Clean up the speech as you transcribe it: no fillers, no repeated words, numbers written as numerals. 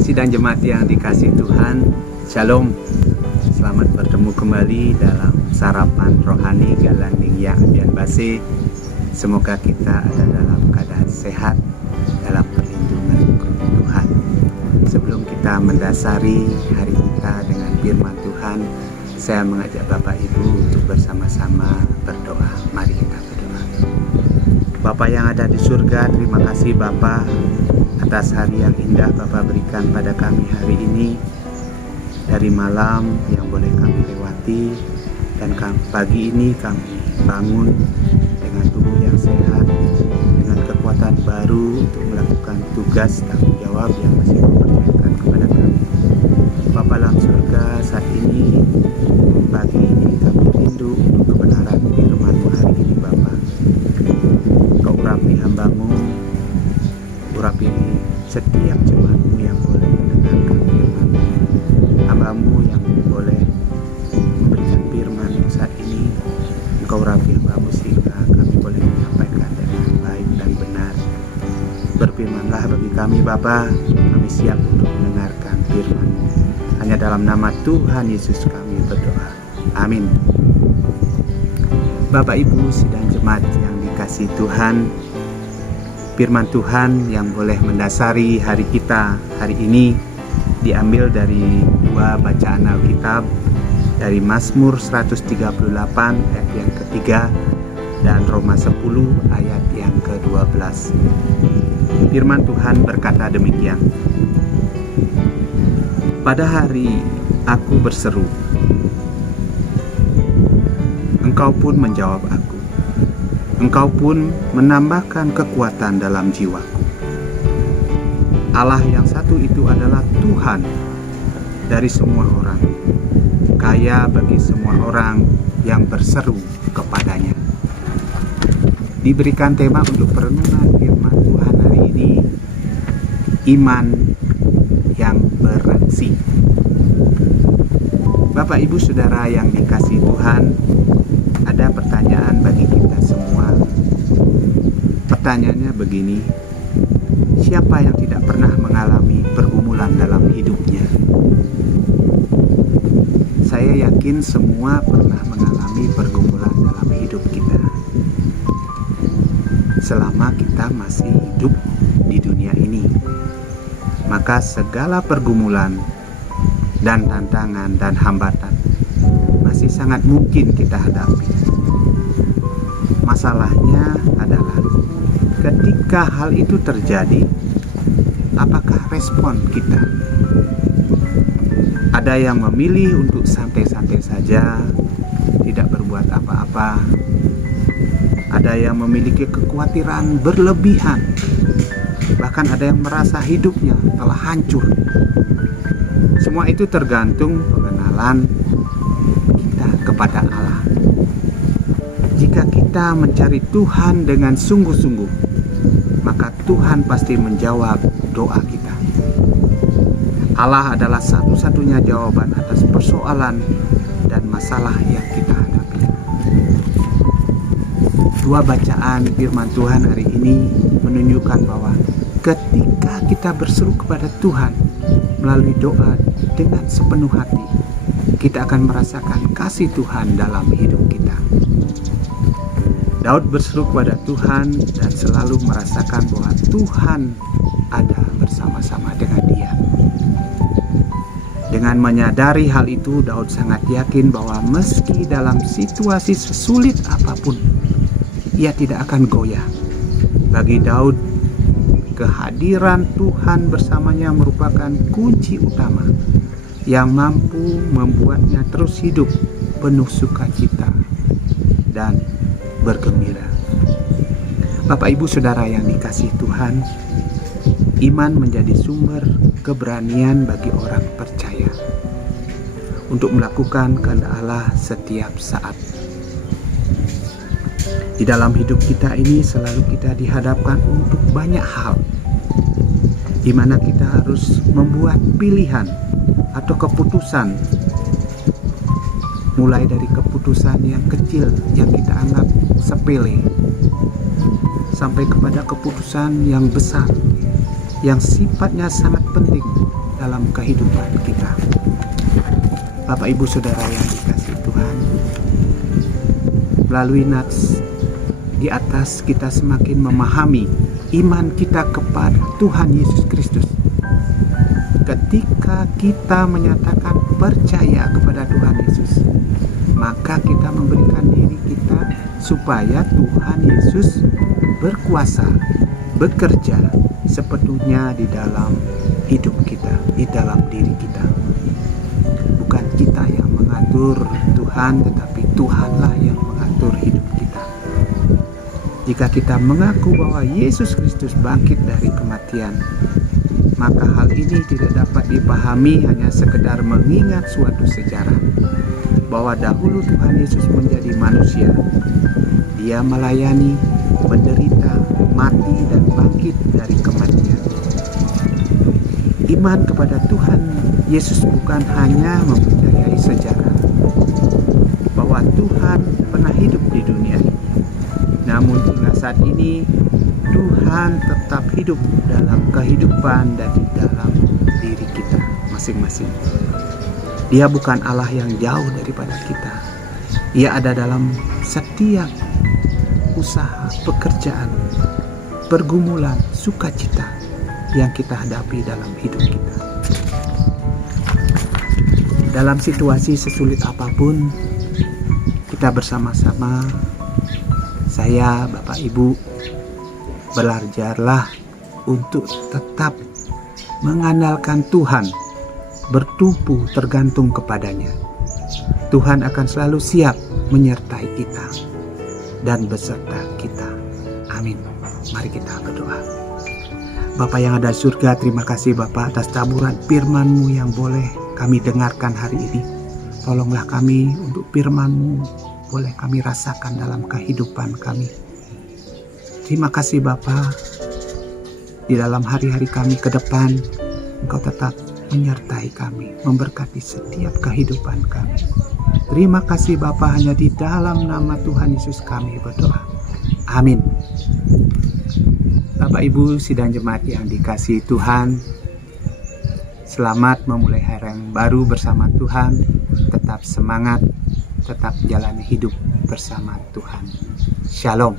Sidang jemaat yang dikasihi Tuhan, Shalom. Selamat bertemu kembali dalam sarapan rohani Galanding yang Abian Base. Semoga kita ada dalam keadaan sehat dalam perlindungan Tuhan. Sebelum kita mendasari hari kita dengan firman Tuhan, saya mengajak Bapak Ibu untuk bersama-sama berdoa. Mari kita berdoa. Bapa yang ada di surga, terima kasih Bapa atas hari yang indah Bapa berikan pada kami hari ini. Dari malam yang boleh kami lewati, dan pagi ini kami bangun dengan tubuh yang sehat, dengan kekuatan baru untuk melakukan tugas tanggung jawab yang masih dipercayakan kepada kami. Bapa dalam surga, saat ini, pagi ini kami rindu untuk kebenaran firman-Mu hari ini Bapa. Kau urapi hamba-Mu, urapi setiap jemaat-Mu yang boleh mendengarkan firman-Mu, hamba-Mu yang boleh memberikan firman saat ini. Engkau urapi hamba-Mu sehingga kami boleh menyampaikan dengan baik dan benar. Berfirmanlah bagi kami Bapa, kami siap untuk mendengarkan firman-Mu. Hanya dalam nama Tuhan Yesus kami berdoa, amin. Bapak Ibu sidang jemaat yang dikasihi Tuhan, firman Tuhan yang boleh mendasari hari kita hari ini diambil dari dua bacaan Alkitab, dari Mazmur 138 ayat yang ketiga dan Roma 10 ayat yang ke-12. Firman Tuhan berkata demikian: pada hari aku berseru, Engkau pun menjawab aku. Engkau pun menambahkan kekuatan dalam jiwaku. Allah yang satu itu adalah Tuhan dari semua orang, kaya bagi semua orang yang berseru kepadanya. Diberikan tema untuk perenungan firman Tuhan hari ini, iman yang beraksi. Bapak Ibu Saudara yang dikasihi Tuhan, ada pertanyaan bagi kita semua. Pertanyaannya begini: siapa yang tidak pernah mengalami pergumulan dalam hidupnya? Saya yakin semua pernah mengalami pergumulan dalam hidup kita. Selama kita masih hidup di dunia ini, maka segala pergumulan dan tantangan dan hambatan masih sangat mungkin kita hadapi. Masalahnya adalah ketika hal itu terjadi, apakah respon kita? Ada yang memilih untuk santai-santai saja, tidak berbuat apa-apa. Ada yang memiliki kekhawatiran berlebihan. Bahkan ada yang merasa hidupnya telah hancur. Semua itu tergantung pengenalan kita kepada Allah. Jika kita mencari Tuhan dengan sungguh-sungguh, maka Tuhan pasti menjawab doa kita. Allah adalah satu-satunya jawaban atas persoalan dan masalah yang kita hadapi. Dua bacaan firman Tuhan hari ini menunjukkan bahwa ketika kita berseru kepada Tuhan melalui doa dengan sepenuh hati, kita akan merasakan kasih Tuhan dalam hidup kita. Daud berseru kepada Tuhan dan selalu merasakan bahwa Tuhan ada bersama-sama dengan dia. Dengan menyadari hal itu, Daud sangat yakin bahwa meski dalam situasi sesulit apapun, ia tidak akan goyah. Bagi Daud, kehadiran Tuhan bersamanya merupakan kunci utama yang mampu membuatnya terus hidup penuh sukacita dan bergembira. Bapak Ibu Saudara yang dikasihi Tuhan, iman menjadi sumber keberanian bagi orang percaya untuk melakukan kehendak Allah setiap saat. Di dalam hidup kita ini selalu kita dihadapkan untuk banyak hal, di mana kita harus membuat pilihan atau keputusan, mulai dari keputusan keputusan yang kecil yang kita anggap sepele, sampai kepada keputusan yang besar yang sifatnya sangat penting dalam kehidupan kita. Bapak Ibu Saudara yang dikasihi Tuhan, melalui nats di atas kita semakin memahami iman kita kepada Tuhan Yesus Kristus. Ketika kita menyatakan percaya kepada Tuhan Yesus, maka kita memberikan diri kita supaya Tuhan Yesus berkuasa, bekerja sepenuhnya di dalam hidup kita, di dalam diri kita. Bukan kita yang mengatur Tuhan, tetapi Tuhanlah yang mengatur hidup kita. Jika kita mengaku bahwa Yesus Kristus bangkit dari kematian, maka hal ini tidak dapat dipahami hanya sekedar mengingat suatu sejarah bahwa dahulu Tuhan Yesus menjadi manusia. Dia melayani, menderita, mati, dan bangkit dari kematian. Iman kepada Tuhan Yesus bukan hanya mempercayai sejarah bahwa Tuhan pernah hidup di dunia ini, namun hingga saat ini Tuhan tetap hidup dalam kehidupan dan di dalam diri kita masing-masing. Dia bukan Allah yang jauh daripada kita. Ia ada dalam setiap usaha, pekerjaan, pergumulan, sukacita yang kita hadapi dalam hidup kita. Dalam situasi sesulit apapun, kita bersama-sama, saya, Bapak Ibu, belajarlah untuk tetap mengandalkan Tuhan, bertumpu tergantung kepadanya. Tuhan akan selalu siap menyertai kita dan beserta kita. Amin. Mari kita berdoa. Bapa yang ada di surga, terima kasih Bapa atas taburan firman-Mu yang boleh kami dengarkan hari ini. Tolonglah kami untuk firman-Mu boleh kami rasakan dalam kehidupan kami. Terima kasih Bapa, di dalam hari-hari kami ke depan, Engkau tetap menyertai kami, memberkati setiap kehidupan kami. Terima kasih Bapa, hanya di dalam nama Tuhan Yesus kami berdoa. Amin. Bapak Ibu sidang jemaat yang dikasihi Tuhan, selamat memulai hari yang baru bersama Tuhan. Tetap semangat, tetap jalani hidup bersama Tuhan. Shalom.